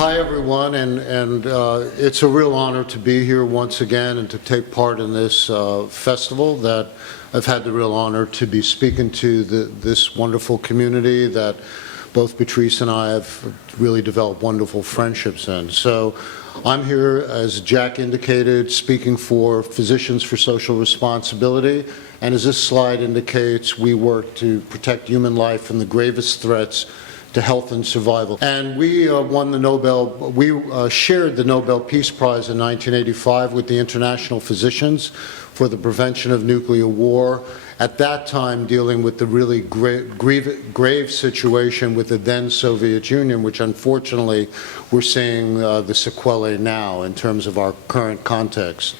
Hi, everyone, and it's a real honor to be here once again and to take part in this festival that I've had the real honor to be speaking to this wonderful community that both Patrice and I have really developed wonderful friendships in. So I'm here, as Jack indicated, speaking for Physicians for Social Responsibility, and as this slide indicates, we work to protect human life from the gravest threats to health and survival. And we won the Nobel, we shared the Nobel Peace Prize in 1985 with the International Physicians for the Prevention of Nuclear War, at that time dealing with the really grave situation with the then Soviet Union, which unfortunately we're seeing the sequelae now in terms of our current context.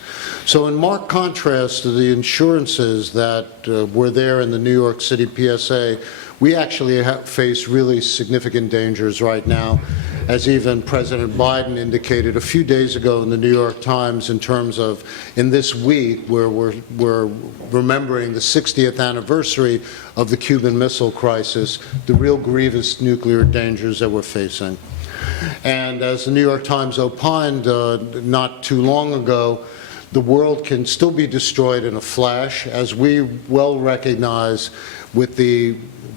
So in marked contrast to the assurances that were there in the New York City PSA, we actually face really significant dangers right now, as even President Biden indicated a few days ago in the New York Times, in terms of, in this week, where we're remembering the 60th anniversary of the Cuban Missile Crisis, the real grievous nuclear dangers that we're facing. And as the New York Times opined not too long ago, the world can still be destroyed in a flash, as we well recognize with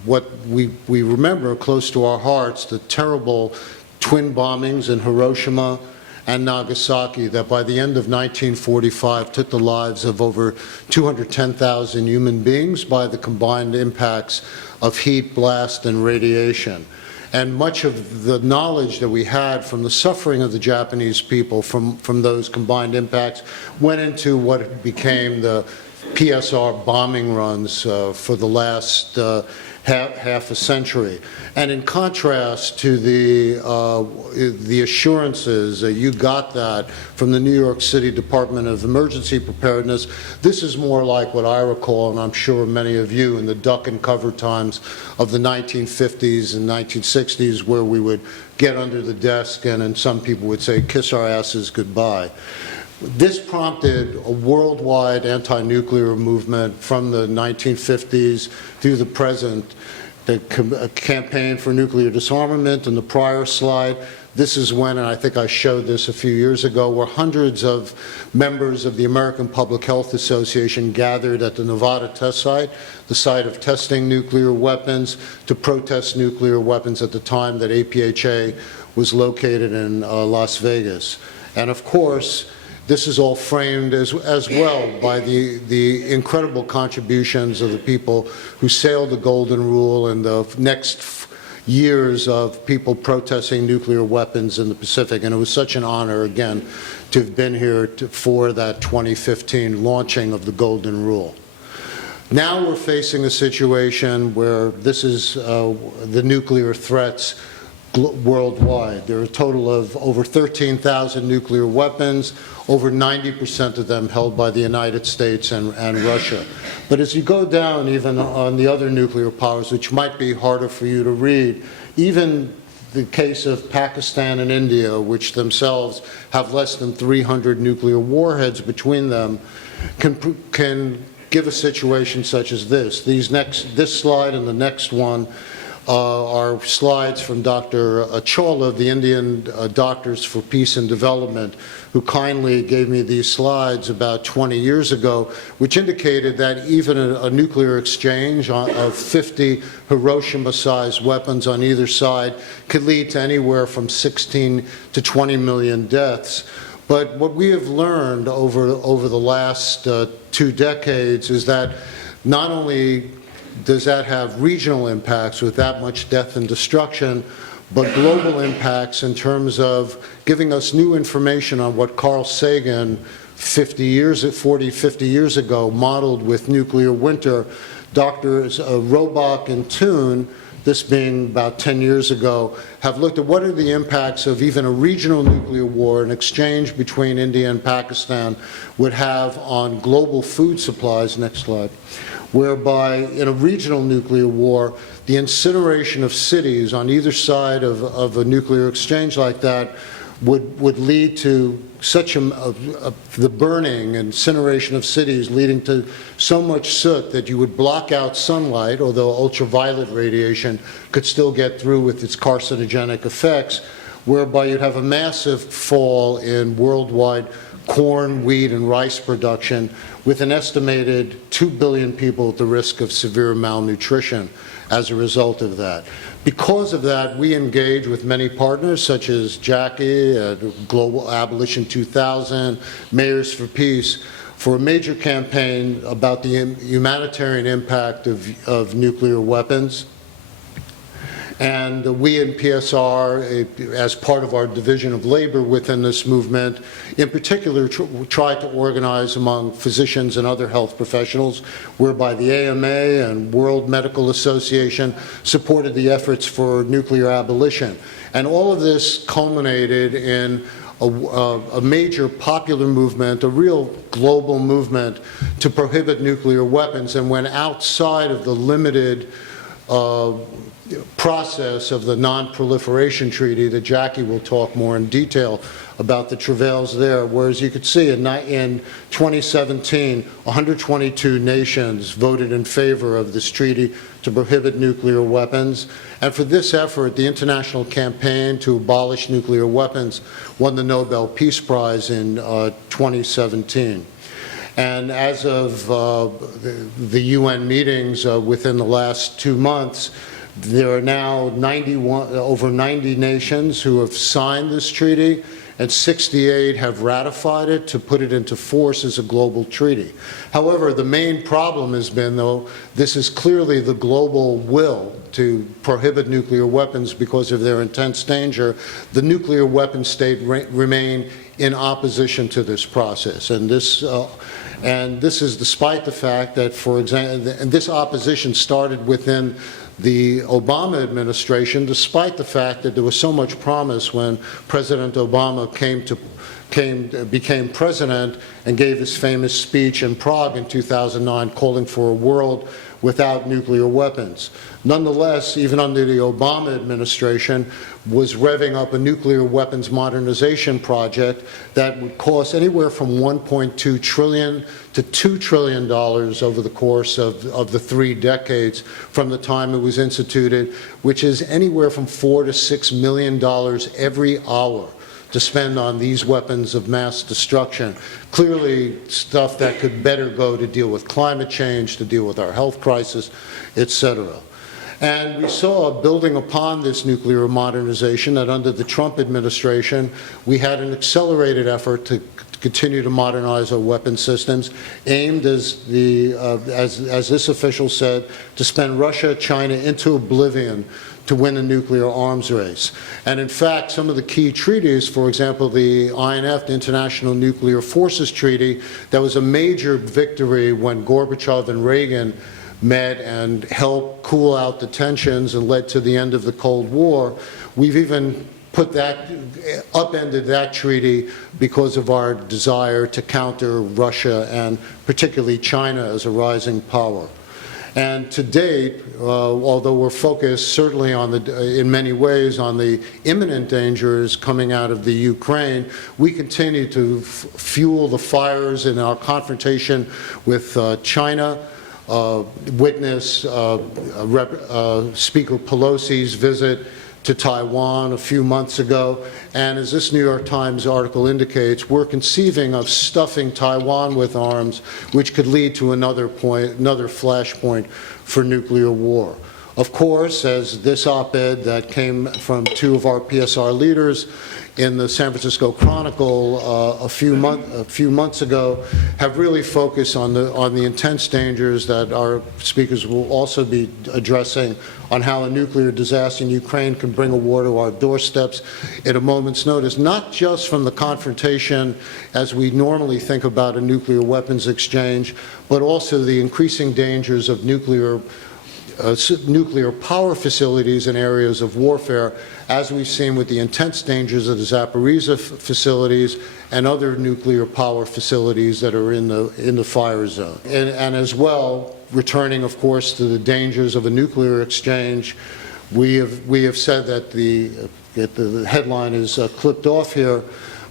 what we remember close to our hearts, the terrible twin bombings in Hiroshima and Nagasaki that by the end of 1945 took the lives of over 210,000 human beings by the combined impacts of heat, blast, and radiation. And much of the knowledge that we had from the suffering of the Japanese people from those combined impacts went into what became the PSR bombing runs for the last half a century. And in contrast to the assurances, you got that from the New York City Department of Emergency Preparedness, this is more like what I recall, and I'm sure many of you, in the duck and cover times of the 1950s and 1960s, where we would get under the desk and some people would say, kiss our asses goodbye. This prompted a worldwide anti-nuclear movement from the 1950s through the present, the campaign for nuclear disarmament. In the prior slide, this is when, and I think I showed this a few years ago, where hundreds of members of the American Public Health Association gathered at the Nevada test site, the site of testing nuclear weapons, to protest nuclear weapons at the time that APHA was located in Las Vegas. And of course, this is all framed as well by the incredible contributions of the people who sailed the Golden Rule and the next years of people protesting nuclear weapons in the Pacific. And it was such an honor, again, to have been here for that 2015 launching of the Golden Rule. Now we're facing a situation where this is the nuclear threats worldwide. There are a total of over 13,000 nuclear weapons, over 90% of them held by the United States and Russia. But as you go down even on the other nuclear powers, which might be harder for you to read, even the case of Pakistan and India, which themselves have less than 300 nuclear warheads between them, can give a situation such as this. This slide and the next one are slides from Dr. Chawla of the Indian Doctors for Peace and Development, who kindly gave me these slides about 20 years ago, which indicated that even a nuclear exchange of 50 Hiroshima-sized weapons on either side could lead to anywhere from 16 to 20 million deaths. But what we have learned over the last 2 decades is that not only does that have regional impacts with that much death and destruction, but global impacts in terms of giving us new information on what Carl Sagan 50 years ago modeled with nuclear winter. Doctors Robach and Toon, this being about 10 years ago, have looked at what are the impacts of even a regional nuclear war, an exchange between India and Pakistan, would have on global food supplies. Next slide. Whereby in a regional nuclear war, the incineration of cities on either side of a nuclear exchange like that would lead to such the burning and incineration of cities, leading to so much soot that you would block out sunlight, although ultraviolet radiation could still get through with its carcinogenic effects, whereby you'd have a massive fall in worldwide corn, wheat, and rice production, with an estimated 2 billion people at the risk of severe malnutrition as a result of that. Because of that, we engage with many partners such as Jackie, Global Abolition 2000, Mayors for Peace, for a major campaign about the humanitarian impact of nuclear weapons. And we in PSR, as part of our division of labor within this movement, in particular tried to organize among physicians and other health professionals, whereby the AMA and World Medical Association supported the efforts for nuclear abolition. And all of this culminated in a major popular movement, a real global movement to prohibit nuclear weapons, and went outside of the limited process of the Non-Proliferation Treaty that Jackie will talk more in detail about the travails there. Whereas you could see in 2017, 122 nations voted in favor of this treaty to prohibit nuclear weapons. And for this effort, the International Campaign to Abolish Nuclear Weapons won the Nobel Peace Prize in 2017. And as of the UN meetings within the last 2 months, there are now over 90 nations who have signed this treaty, and 68 have ratified it to put it into force as a global treaty. However, the main problem has been, though, this is clearly the global will to prohibit nuclear weapons because of their intense danger. The nuclear weapon state remain in opposition to this process, and this is despite the fact that, for example, and this opposition started within the Obama administration, despite the fact that there was so much promise when President Obama became president and gave his famous speech in Prague in 2009 calling for a world without nuclear weapons. Nonetheless, even under the Obama administration, was revving up a nuclear weapons modernization project that would cost anywhere from $1.2 trillion to $2 trillion over the course of the 3 decades from the time it was instituted, which is anywhere from $4 to $6 million every hour to spend on these weapons of mass destruction. Clearly stuff that could better go to deal with climate change, to deal with our health crisis, etc. And we saw, building upon this nuclear modernization, that under the Trump administration, we had an accelerated effort to continue to modernize our weapon systems, aimed, as this official said, to spend Russia, China into oblivion to win a nuclear arms race. And in fact, some of the key treaties, for example, the INF, the International Nuclear Forces Treaty, that was a major victory when Gorbachev and Reagan met and helped cool out the tensions and led to the end of the Cold War. We've even upended that treaty because of our desire to counter Russia and particularly China as a rising power. And to date, although we're focused certainly on in many ways on the imminent dangers coming out of the Ukraine, we continue to fuel the fires in our confrontation with China. Witness Speaker Pelosi's visit to Taiwan a few months ago, and as this New York Times article indicates, we're conceiving of stuffing Taiwan with arms, which could lead to another flashpoint for nuclear war. Of course, as this op-ed that came from 2 of our PSR leaders in the San Francisco Chronicle a few months ago have really focused on the intense dangers that our speakers will also be addressing on how a nuclear disaster in Ukraine can bring a war to our doorsteps at a moment's notice, not just from the confrontation as we normally think about a nuclear weapons exchange, but also the increasing dangers of nuclear power facilities in areas of warfare, as we've seen with the intense dangers of the Zaporizhzhia facilities and other nuclear power facilities that are in the fire zone. And as well, returning, of course, to the dangers of a nuclear exchange, we have said that the headline is clipped off here,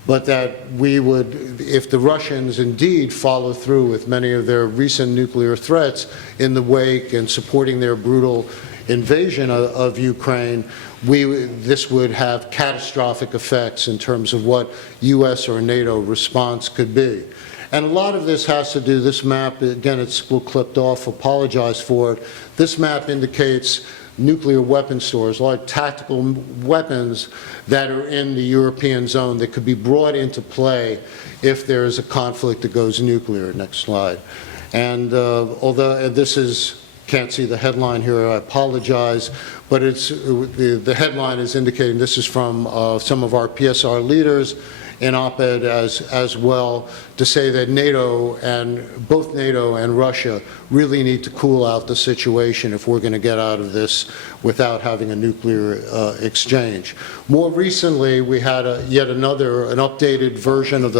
but that we would, if the Russians indeed follow through with many of their recent nuclear threats in the wake and supporting their brutal invasion of Ukraine, this would have catastrophic effects in terms of what U.S. or NATO response could be. And a lot of this has to do, this map, again, it's a little clipped off, apologize for it. This map indicates nuclear weapon stores, like tactical weapons that are in the European zone that could be brought into play if there is a conflict that goes nuclear. Next slide. And although this is, can't see the headline here, I apologize, but it's, the headline is indicating this is from some of our PSR leaders in op-ed as well, to say that both NATO and Russia really need to cool out the situation if we're going to get out of this without having a nuclear exchange. More recently, we had an updated version of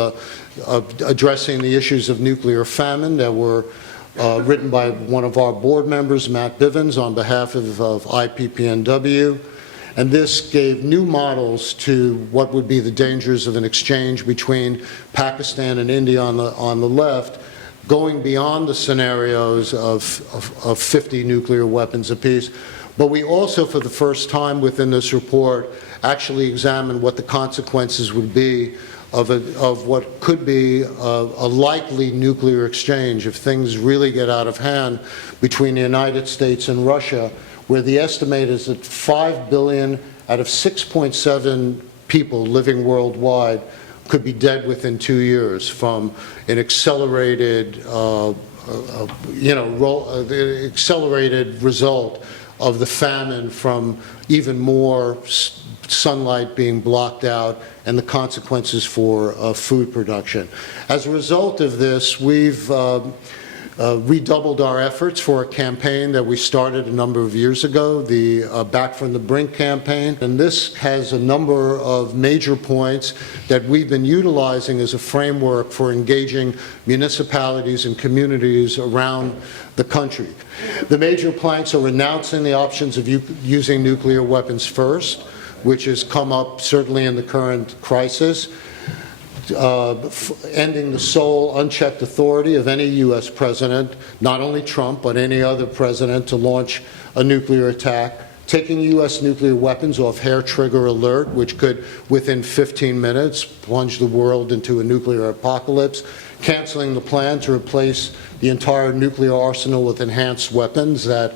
addressing the issues of nuclear famine that were written by one of our board members, Matt Bivens, on behalf of IPPNW. And this gave new models to what would be the dangers of an exchange between Pakistan and India on the left, going beyond the scenarios of 50 nuclear weapons apiece. But we also, for the first time within this report, actually examined what the consequences would be of what could be a likely nuclear exchange if things really get out of hand between the United States and Russia, where the estimate is that 5 billion out of 6.7 people living worldwide could be dead within 2 years from an accelerated, accelerated result of the famine, from even more sunlight being blocked out and the consequences for food production. As a result of this, we've redoubled our efforts for a campaign that we started a number of years ago, the Back from the Brink campaign. And this has a number of major points that we've been utilizing as a framework for engaging municipalities and communities around the country. The major planks are renouncing the options of using nuclear weapons first, which has come up certainly in the current crisis. Ending the sole unchecked authority of any U.S. president, not only Trump, but any other president, to launch a nuclear attack, taking U.S. nuclear weapons off hair trigger alert, which could, within 15 minutes, plunge the world into a nuclear apocalypse, canceling the plan to replace the entire nuclear arsenal with enhanced weapons that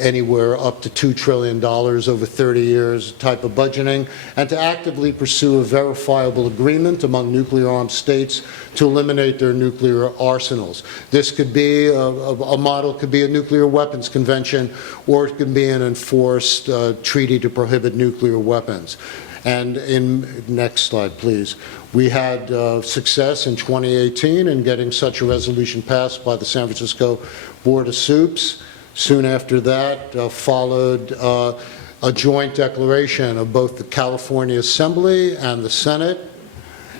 anywhere up to $2 trillion over 30 years type of budgeting, and to actively pursue a verifiable agreement among nuclear-armed states to eliminate their nuclear arsenals. This could be, a model could be a nuclear weapons convention, or it could be an enforced treaty to prohibit nuclear weapons. And next slide, please. We had success in 2018 in getting such a resolution passed by the San Francisco Board of Soups. Soon after that followed a joint declaration of both the California Assembly and the Senate,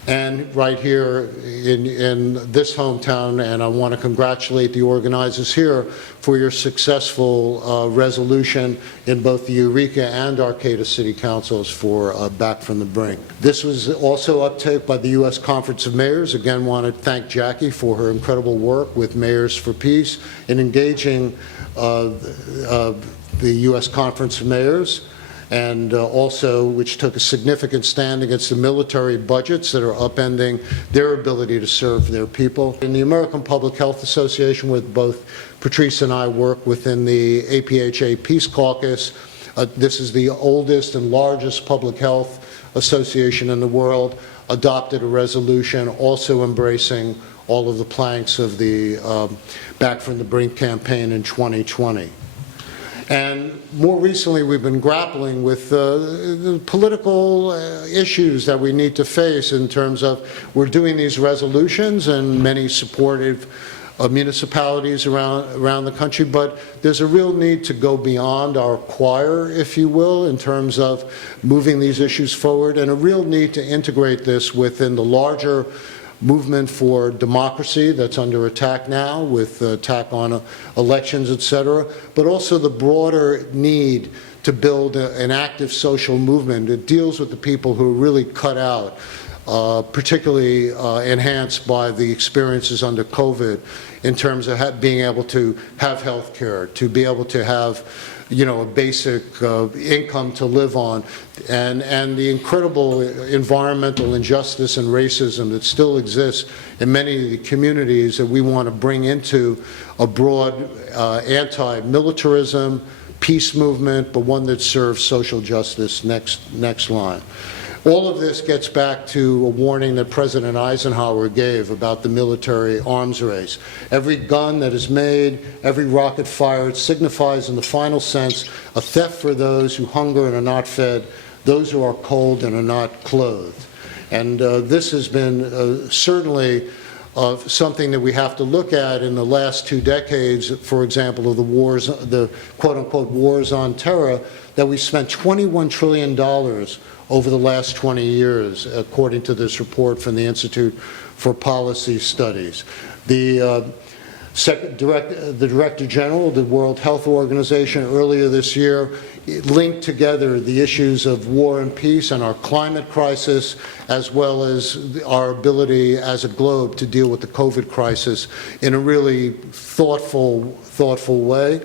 and right here in this hometown, and I want to congratulate the organizers here for your successful resolution in both the Eureka and Arcata City Councils for Back from the Brink. This was also uptake by the U.S. Conference of Mayors. Again, want to thank Jackie for her incredible work with Mayors for Peace in engaging the U.S. Conference of Mayors, and also which took a significant stand against the military budgets that are upending their ability to serve their people. In the American Public Health Association, where both Patrice and I work within the APHA Peace Caucus, this is the oldest and largest public health association in the world, adopted a resolution also embracing all of the planks of the Back from the Brink campaign in 2020. And more recently, we've been grappling with the political issues that we need to face in terms of, we're doing these resolutions and many supportive municipalities around the country, but there's a real need to go beyond our choir, if you will, in terms of moving these issues forward, and a real need to integrate this within the larger movement for democracy that's under attack now, with attack on elections, et cetera, but also the broader need to build an active social movement that deals with the people who are really cut out particularly enhanced by the experiences under COVID in terms of being able to have health care, to be able to have, you know, a basic income to live on, and the incredible environmental injustice and racism that still exists in many of the communities that we want to bring into a broad anti-militarism, peace movement, but one that serves social justice. Next line. All of this gets back to a warning that President Eisenhower gave about the military arms race. Every gun that is made, every rocket fired signifies in the final sense a theft for those who hunger and are not fed, those who are cold and are not clothed. And this has been certainly something that we have to look at in the last 2 decades, for example, of the wars, the quote-unquote wars on terror, that we spent $21 trillion over the last 20 years, according to this report from the Institute for Policy Studies. The Director General of the World Health Organization earlier this year linked together the issues of war and peace and our climate crisis, as well as our ability as a globe to deal with the COVID crisis in a really thoughtful way.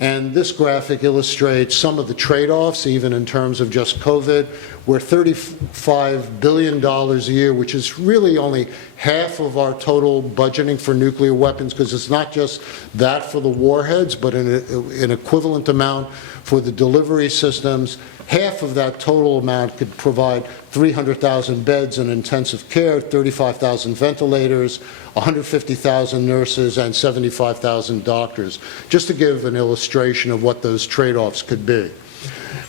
And this graphic illustrates some of the trade-offs, even in terms of just COVID, where $35 billion a year, which is really only half of our total budgeting for nuclear weapons, because it's not just that for the warheads, but an equivalent amount for the delivery systems. Half of that total amount could provide 300,000 beds in intensive care, 35,000 ventilators, 150,000 nurses, and 75,000 doctors, just to give an illustration of what those trade-offs could be.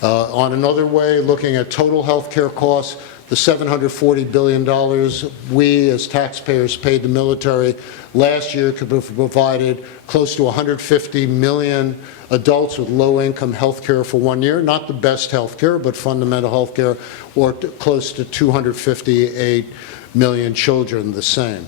On another way, looking at total health care costs, the $740 billion we as taxpayers paid the military last year could have provided close to 150 million adults with low-income health care for 1 year. Not the best health care, but fundamental health care, or close to 258 million children, the same.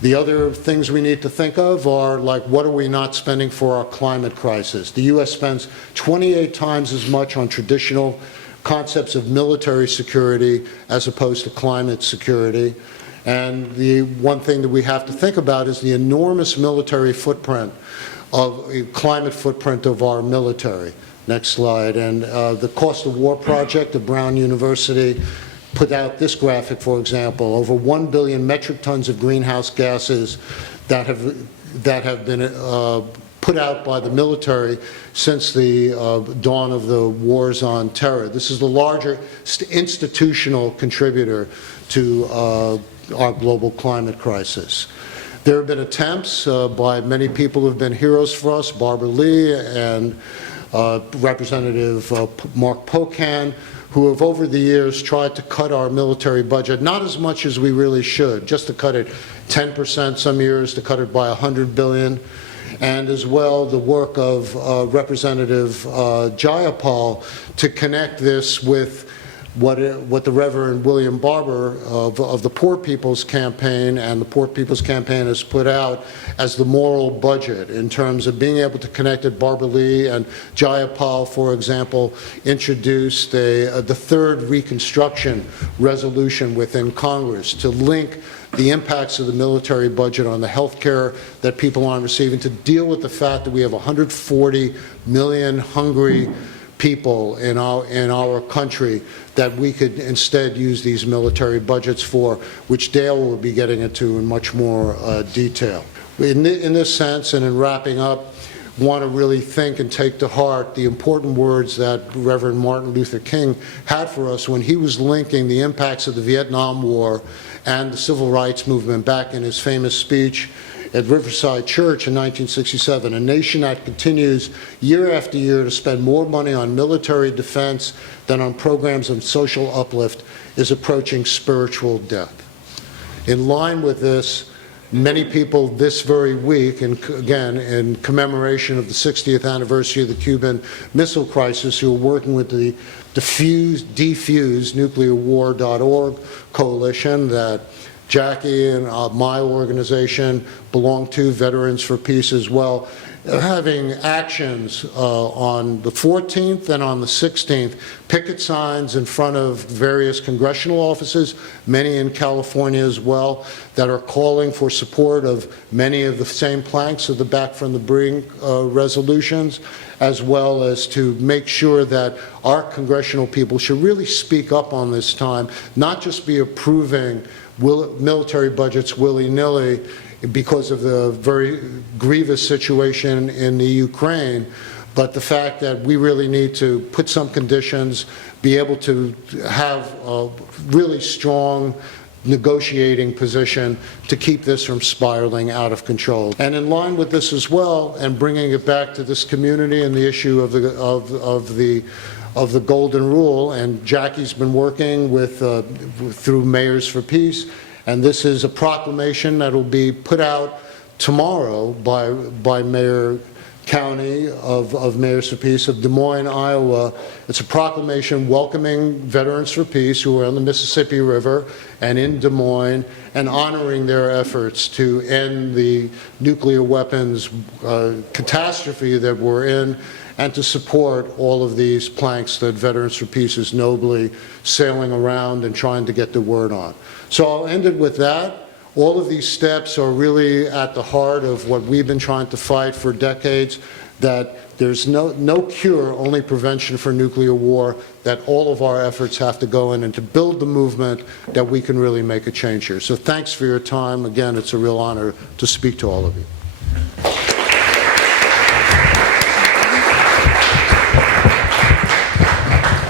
The other things we need to think of are, like, what are we not spending for our climate crisis? The U.S. spends 28 times as much on traditional concepts of military security as opposed to climate security. And the one thing that we have to think about is the enormous military footprint climate footprint of our military. Next slide. And the Cost of War Project of Brown University put out this graphic, for example, over 1 billion metric tons of greenhouse gases that have been put out by the military since the dawn of the wars on terror. This is the largest institutional contributor to our global climate crisis. There have been attempts by many people who have been heroes for us, Barbara Lee and Representative Mark Pocan, who have over the years tried to cut our military budget, not as much as we really should, just to cut it 10% some years, to cut it by $100 billion. And as well, the work of Representative Jayapal to connect this with what the Reverend William Barber of the Poor People's Campaign and the Poor People's Campaign has put out as the moral budget, in terms of being able to connect it. Barbara Lee and Jayapal, for example, introduced the third Reconstruction resolution within Congress to link the impacts of the military budget on the health care that people aren't receiving, to deal with the fact that we have 140 million hungry people in our country that we could instead use these military budgets for, which Dale will be getting into in much more detail. In this sense, and in wrapping up, want to really think and take to heart the important words that Reverend Martin Luther King had for us when he was linking the impacts of the Vietnam War and the Civil Rights Movement back in his famous speech at Riverside Church in 1967. A nation that continues year after year to spend more money on military defense than on programs of social uplift is approaching spiritual death. In line with this, many people this very week, and again in commemoration of the 60th anniversary of the Cuban Missile Crisis, who are working with the DefusNuclearWar.org coalition that Jackie and my organization belong to, Veterans for Peace as well, having actions on the 14th and on the 16th, picket signs in front of various congressional offices, many in California as well, that are calling for support of many of the same planks of the Back from the Brink resolutions, as well as to make sure that our congressional people should really speak up on this time, not just be approving military budgets willy-nilly because of the very grievous situation in the Ukraine, but the fact that we really need to put some conditions, be able to have a really strong negotiating position to keep this from spiraling out of control. And in line with this as well, and bringing it back to this community and the issue of the Golden Rule, and Jackie's been working with through Mayors for Peace, and this is a proclamation that will be put out tomorrow by Mayor County of Mayors for Peace of Des Moines, Iowa. It's a proclamation welcoming Veterans for Peace who are on the Mississippi River and in Des Moines, and honoring their efforts to end the nuclear weapons catastrophe that we're in, and to support all of these planks that Veterans for Peace is nobly sailing around and trying to get the word on. So I'll end it with that. All of these steps are really at the heart of what we've been trying to fight for decades, that there's no cure, only prevention for nuclear war, that all of our efforts have to go in and to build the movement that we can really make a change here. So thanks for your time. Again, it's a real honor to speak to all of you.